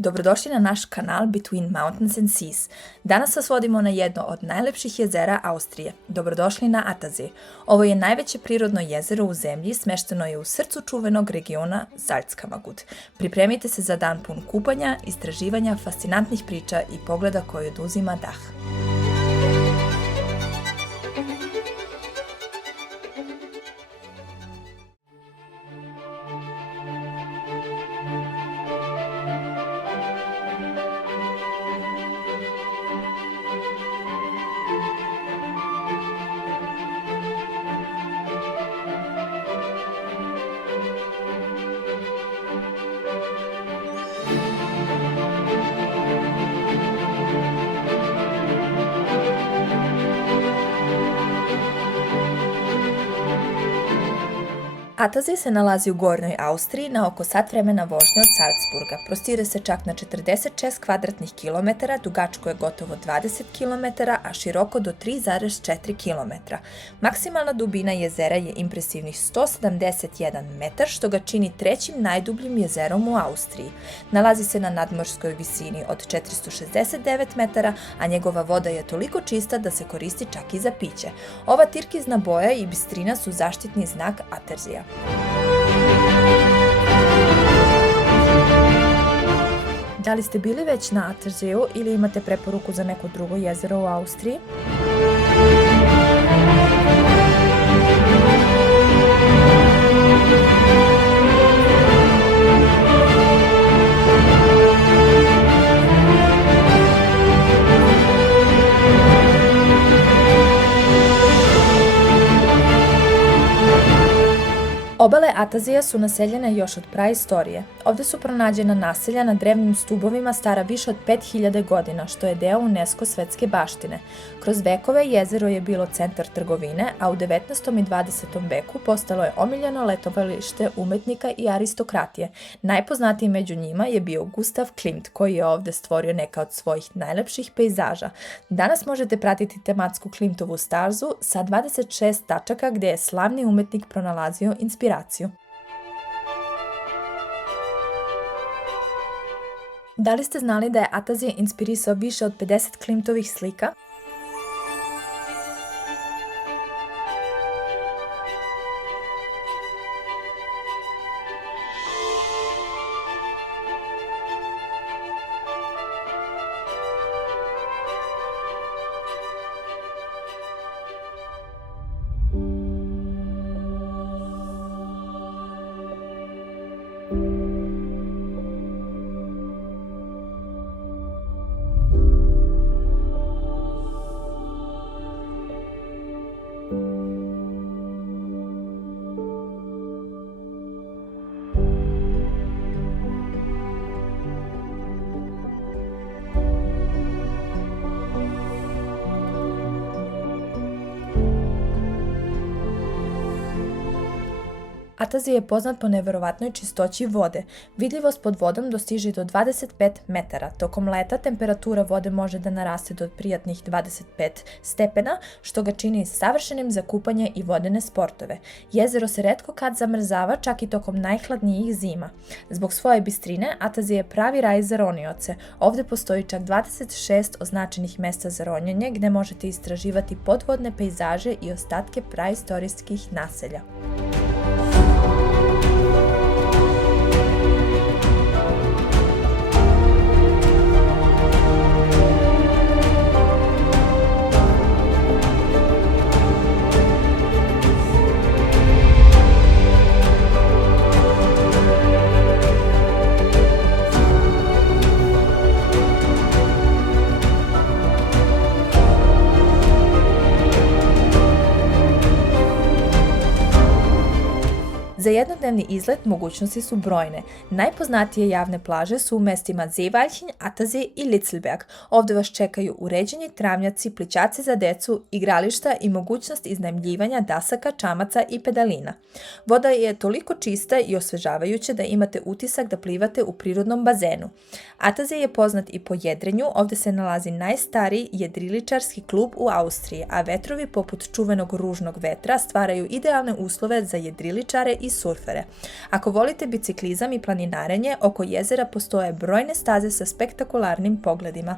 Dobrodošli na naš kanal Between Mountains and Seas. Danas vas vodimo na jedno od najlepših jezera Austrije. Dobrodošli na Attersee. Ovo je najveće prirodno jezero u zemlji, smešteno je u srcu čuvenog regiona Salzkammergut. Pripremite se za dan pun kupanja, istraživanja, fascinantnih priča i pogleda koji oduzima dah. Attersee se nalazi u gornjoj Austriji na oko sat vremena vožnje od Salzburga. Prostire se čak na 46 kvadratnih kilometara, dugačko je gotovo 20 km, a široko do 3,4 km. Maksimalna dubina jezera je impresivnih 171 metar, što ga čini trećim najdubljim jezerom u Austriji. Nalazi se na nadmorskoj visini od 469 metara, a njegova voda je toliko čista da se koristi čak i za piće. Ova tirkizna boja i bistrina su zaštitni znak Attersea. Da li ste bili već na Atterseeu ili imate preporuku za neko drugo jezero u Austriji? Obale Atterseea su naseljene još od praistorije. Ovde su pronađena naselja na drevnim stubovima stara više od 5000 godina, što je deo UNESCO svetske baštine. Kroz vekove jezero je bilo centar trgovine, a u 19. i 20. veku postalo je omiljeno letovalište umetnika i aristokratije. Najpoznatiji među njima je bio Gustav Klimt, koji je ovde stvorio neka od svojih najlepših pejzaža. Danas možete pratiti tematsku Klimtovu stazu sa 26 tačaka gde je slavni umetnik pronalazio inspiraciju. Da li ste znali da je Attersee inspirisao više od 50 Klimtovih slika? Attersee je poznat po neverovatnoj čistoći vode. Vidljivost pod vodom dostiže do 25 metara. Tokom leta temperatura vode može da naraste do prijatnih 25 stepena, što ga čini savršenim za kupanje i vodene sportove. Jezero se retko kad zamrzava, čak i tokom najhladnijih zima. Zbog svoje bistrine, Attersee je pravi raj za ronioce. Ovde postoji čak 26 označenih mesta za ronjenje, gde možete istraživati podvodne pejzaže i ostatke praistorijskih naselja. Za jednodnevni izlet mogućnosti su brojne. Najpoznatije javne plaže su u mestima Seewaldchen, Attersee i Litzelberg. Ovde vas čekaju uređeni travnjaci, plićaci za decu, igrališta i mogućnost iznajmljivanja dasaka, čamaca i pedalina. Voda je toliko čista i osvežavajuća da imate utisak da plivate u prirodnom bazenu. Attersee je poznat i po jedrenju, ovde se nalazi najstariji jedriličarski klub u Austriji, a vetrovi poput čuvenog ružnog vetra stvaraju idealne uslove za jedriličare i i surfere. Ako volite biciklizam i planinarenje, oko jezera postoje brojne staze sa spektakularnim pogledima.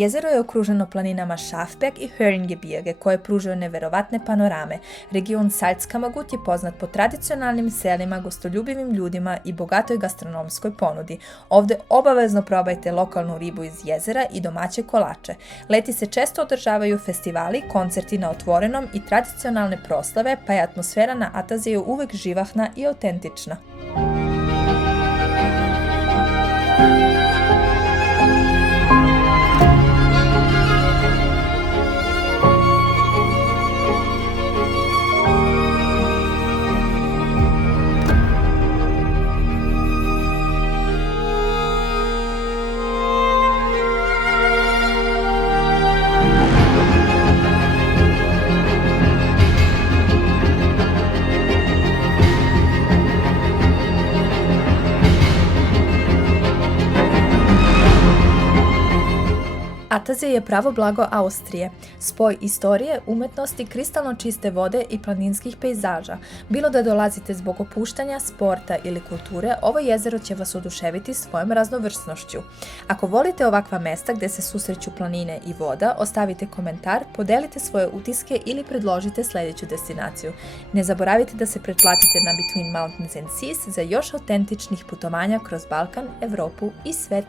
Jezero je okruženo planinama Schafberg i Höllengebirge koje pružaju neverovatne panorame. Region Salzkammergut je poznat po tradicionalnim selima, gostoljubivim ljudima i bogatoj gastronomskoj ponudi. Ovde obavezno probajte lokalnu ribu iz jezera i domaće kolače. Leti se često održavaju festivali, koncerti na otvorenom i tradicionalne proslave, pa je atmosfera na Ataziju uvek živahna i autentična. Atazija je pravo blago Austrije, spoj istorije, umetnosti, kristalno čiste vode i planinskih pejzaža. Bilo da dolazite zbog opuštanja, sporta ili kulture, ovo jezero će vas oduševiti svojom raznovrsnošću. Ako volite ovakva mesta gde se susreću planine i voda, ostavite komentar, podelite svoje utiske ili predložite sledeću destinaciju. Ne zaboravite da se pretplatite na Between Mountains and Seas za još autentičnih putovanja kroz Balkan, Evropu i svet.